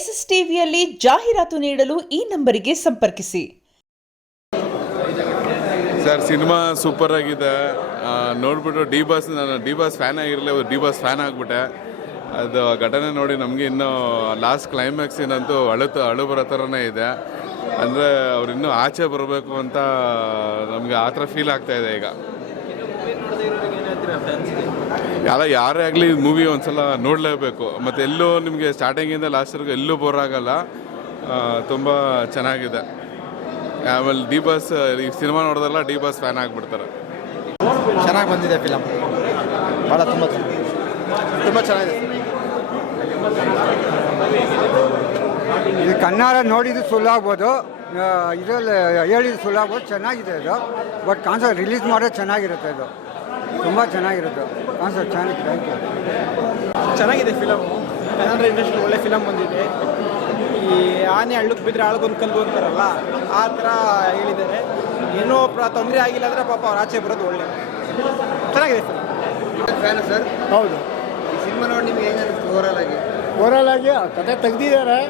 S S ಟಿವಿಯಲ್ಲಿ ಜಾಹೀರಾತು ನೀಡಲು ಈ ನಂಬರಿಗೆ ಸಂಪರ್ಕಿಸಿ. ಸರ್, ಸಿನಿಮಾ ಸೂಪರ್ ಆಗಿದೆ. ನೋಡ್ಬಿಟ್ಟು ನಾನು ಡಿ ಬಾಸ್ ಫ್ಯಾನ್ ಆಗಿರಲಿ, ಡಿ ಬಾಸ್ ಫ್ಯಾನ್ ಆಗಿಬಿಟ್ಟೆ. ಅದು ಘಟನೆ ನೋಡಿ ನಮಗೆ ಇನ್ನೂ ಲಾಸ್ಟ್ ಕ್ಲೈಮ್ಯಾಕ್ಸಿನಂತೂ ಅಳು ಬರೋ ಥರನೇ ಇದೆ. ಅಂದರೆ ಅವ್ರು ಇನ್ನೂ ಆಚೆ ಬರಬೇಕು ಅಂತ ನಮಗೆ ಆ ಥರ ಫೀಲ್ ಆಗ್ತಾಯಿದೆ ಈಗ. ಯಾರೇ ಆಗಲಿ ಮೂವಿ ಒಂದ್ಸಲ ನೋಡಲೇಬೇಕು. ಮತ್ತು ಎಲ್ಲೂ ನಿಮಗೆ ಸ್ಟಾರ್ಟಿಂಗಿಂದ ಲಾಸ್ಟ್ವರೆಗೂ ಎಲ್ಲೂ ಬೋರ್ ಆಗಲ್ಲ. ತುಂಬ ಚೆನ್ನಾಗಿದೆ. ಆಮೇಲೆ ಡಿ ಬಾಸ್ ಈ ಸಿನಿಮಾ ನೋಡೋದಲ್ಲ ಡಿ ಬಾಸ್ ಫ್ಯಾನ್ ಆಗಿಬಿಡ್ತಾರೆ. ಚೆನ್ನಾಗಿ ಬಂದಿದೆ ಫಿಲಮ್, ಭಾಳ ತುಂಬ ಚೆನ್ನಾಗಿದೆ. ಇದು ಕನ್ನಡ ನೋಡಿದ್ದು ಸುಳ್ಳಾಗ್ಬೋದು, ಇದರಲ್ಲಿ ಹೇಳಿದ್ದು ಸುಳ್ಳಾಗ್ಬೋದು. ಚೆನ್ನಾಗಿದೆ ಇದು. ಬಟ್ ಕಾನ್ಸರ್ಟ್ ರಿಲೀಸ್ ಮಾಡೋದು ಚೆನ್ನಾಗಿರುತ್ತೆ. ಇದು ತುಂಬ ಚೆನ್ನಾಗಿರುತ್ತೆ ಕಾನ್ಸರ್ಟ್. ಚೆನ್ನಾಗಿದೆ ಫಿಲಮು. ಕನ್ನಡ ಇಂಡಸ್ಟ್ರಿ ಒಳ್ಳೆ ಫಿಲಮ್ ಬಂದಿದೆ. ಈ ಆನೆ ಹಳ್ಳಕ್ಕೆ ಬಿದ್ದರೆ ಆಳ್ಗೊಂದು ಕಲ್ಲು ಅಂತಾರಲ್ಲ, ಆ ಥರ ಹೇಳಿದ್ದಾರೆ. ಏನೋ ತೊಂದರೆ ಆಗಿಲ್ಲ ಅಂದರೆ ಪಾಪ ಅವ್ರು ಆಚೆ ಬರೋದು ಒಳ್ಳೆ ಚೆನ್ನಾಗಿದೆ ಫಿಲಮ್. Fan sir? ಹೌದು. ಈ ಸಿನಿಮಾ ನೋಡಿ ನಿಮ್ಗೆ ಹೆಂಗೆ ಓವರಾಲ್ ಆಗಿ ಕತೆ ತೆಗೆದಿದ್ದಾರೆ,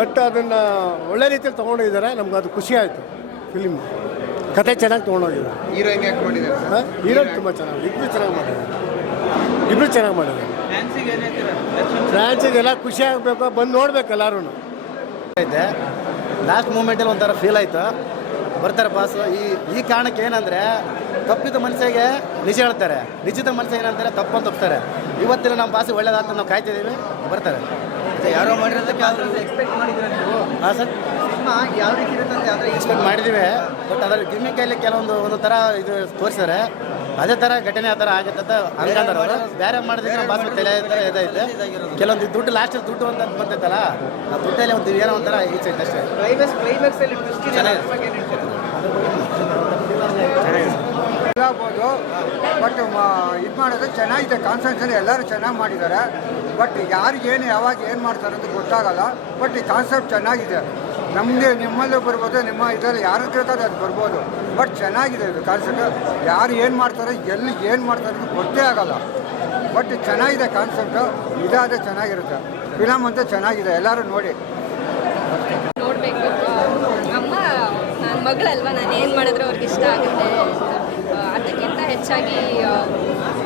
ಬಟ್ ಅದನ್ನು ಒಳ್ಳೆ ರೀತಿಯಲ್ಲಿ ತೊಗೊಂಡೋಗಿದ್ದಾರೆ. ನಮ್ಗೆ ಅದು ಖುಷಿ ಆಯಿತು. ಫಿಲಿಮ್ ಕತೆ ಚೆನ್ನಾಗಿ ತೊಗೊಂಡೋಗಿದ್ದಾರೆ. ಹೀರೋ ಹೆಂಗೆ ಯಾಕೆ ಮಾಡಿದ್ದಾರೆ? ಹೀರೋ ತುಂಬ ಚೆನ್ನಾಗಿ, ಇಬ್ಬರು ಚೆನ್ನಾಗಿ ಮಾಡಿದ್ದಾರೆ. ಫ್ಯಾನ್ಸಿಗೆಲ್ಲ ಖುಷಿ ಆಗಬೇಕು, ಬಂದು ನೋಡ್ಬೇಕು ಎಲ್ಲರೂ. ಐತೆ ಲಾಸ್ಟ್ ಮೂಮೆಂಟಲ್ಲಿ ಒಂಥರ ಫೀಲ್ ಆಯಿತು. ಬರ್ತಾರೆ ಬಾಸು. ಈ ಕಾರಣಕ್ಕೆ ಏನಂದರೆ, ತಪ್ಪಿದ ಮನುಷ್ಯಗೆ ನಿಜ ಹೇಳ್ತಾರೆ, ನಿಜದ ಮನುಷ್ಯ ಏನಂತಾರೆ ತಪ್ಪನ್ನು ತಪ್ತಾರೆ. ಇವತ್ತಿನ ನಮ್ಮ ಬಾಸು ಒಳ್ಳೇದಾಗ್ತದೆ, ನಾವು ಕಾಯ್ತಿದ್ದೀವಿ, ಬರ್ತಾರೆ. ಯಾರೋ ಮಾಡಿರೋದಕ್ಕೆ ಎಕ್ಸ್ಪೆಕ್ಟ್ ಮಾಡಿದ್ರೆ ನೀವು? ಹಾಂ ಸರ್, ಸಿನಿಮಾ ಯಾವ ರೀತಿ ಇರುತ್ತೆ ಅಂತ ಎಕ್ಸ್ಪೆಕ್ಟ್ ಮಾಡಿದ್ದೀವಿ. ಬಟ್ ಅದರ ಗಿಮ್ಮಿಕಲ್ಲಿ ಒಂದು ಥರ ಇದು ತೋರಿಸಿದ್ದಾರೆ. ಅದೇ ಥರ ಘಟನೆ ಆ ಥರ ಆಗುತ್ತೆ ಅಂತ ಅನ್ಕೊಂಡಾರೆ ಅವರು. ಬೇರೆ ಮಾಡಿದ್ರೆ ಬಾಸು ತಲೆ ಥರ ಇದೈತೆ. ಕೆಲವೊಂದು ದುಡ್ಡು ಲಾಸ್ಟಲ್ಲಿ ದುಡ್ಡು ಅಂತ ಬಂತೈತಲ್ಲ, ಆ ದುಡ್ಡಲ್ಲಿ ಒಂದು ಏನೋ ಒಂಥರ ಈಚೆ ಐತೆ ಅಷ್ಟೇ. ಕ್ಲೈಮ್ಯಾಕ್ಸಲ್ಲಿ ಆಗ್ಬೋದು. ಬಟ್ ಇದು ಮಾಡೋದು ಚೆನ್ನಾಗಿದೆ. ಕಾನ್ಸೆಪ್ಟ್ಸಲ್ಲಿ ಎಲ್ಲರೂ ಚೆನ್ನಾಗಿ ಮಾಡಿದ್ದಾರೆ. ಬಟ್ ಯಾರಿಗೇನು ಯಾವಾಗ ಏನು ಮಾಡ್ತಾರೆ ಅಂತ ಗೊತ್ತಾಗಲ್ಲ. ಬಟ್ ಈ ಕಾನ್ಸೆಪ್ಟ್ ಚೆನ್ನಾಗಿದೆ. ನಮಗೆ ನಿಮ್ಮಲ್ಲೂ ಬರ್ಬೋದು, ನಿಮ್ಮ ಇದರಲ್ಲಿ ಯಾರು ಕೇಳ್ತಾರೆ ಅದು ಬರ್ಬೋದು. ಬಟ್ ಚೆನ್ನಾಗಿದೆ ಇದು ಕಾನ್ಸೆಪ್ಟ್. ಯಾರು ಏನು ಮಾಡ್ತಾರೆ, ಎಲ್ಲಿ ಏನು ಮಾಡ್ತಾರೆ ಅಂತ ಗೊತ್ತೇ ಆಗಲ್ಲ. ಬಟ್ ಚೆನ್ನಾಗಿದೆ ಕಾನ್ಸೆಪ್ಟು. ಇದಾದರೆ ಚೆನ್ನಾಗಿರುತ್ತೆ. ಫಿಲಮ್ ಅಂತೂ ಚೆನ್ನಾಗಿದೆ, ಎಲ್ಲರೂ ನೋಡಿ ನೋಡಬೇಕು. ಅಮ್ಮ ನನ್ನ ಮಗಳಲ್ವ, ನಾನು ಏನು ಮಾಡಿದ್ರೆ ಅವ್ರಿಗೆ ಇಷ್ಟ ಆಗುತ್ತೆ. ಅದಕ್ಕಿಂತ ಹೆಚ್ಚಾಗಿ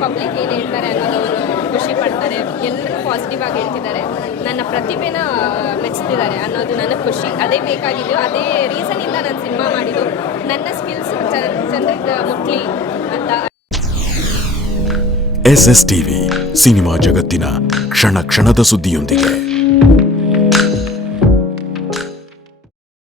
ಪಬ್ಲಿಕ್ ಏನು ಹೇಳ್ತಾರೆ ಅನ್ನೋದು ಅವರು ಖುಷಿ ಪಡ್ತಾರೆ. ಎಲ್ಲರೂ ಪಾಸಿಟಿವ್ ಆಗಿ ಹೇಳ್ತಿದ್ದಾರೆ. ನನ್ನ ಪ್ರತಿಭೆನ ಮೆಚ್ತಿದ್ದಾರೆ ಅನ್ನೋದು ನನಗೆ ಖುಷಿ. ಅದೇ ಬೇಕಾಗಿದ್ದು, ಅದೇ ರೀಸನಿಂದ ನಾನು ಸಿನಿಮಾ ಮಾಡಿದ್ದು. ನನ್ನ ಸ್ಕಿಲ್ಸ್ ಜನರಿಗೆ ಮುಟ್ಲಿ ಅಂತ. ಎಸ್ಎಸ್ ಟಿವಿ ಸಿನಿಮಾ ಜಗತ್ತಿನ ಕ್ಷಣ ಕ್ಷಣದ ಸುದ್ದಿಯೊಂದಿಗೆ.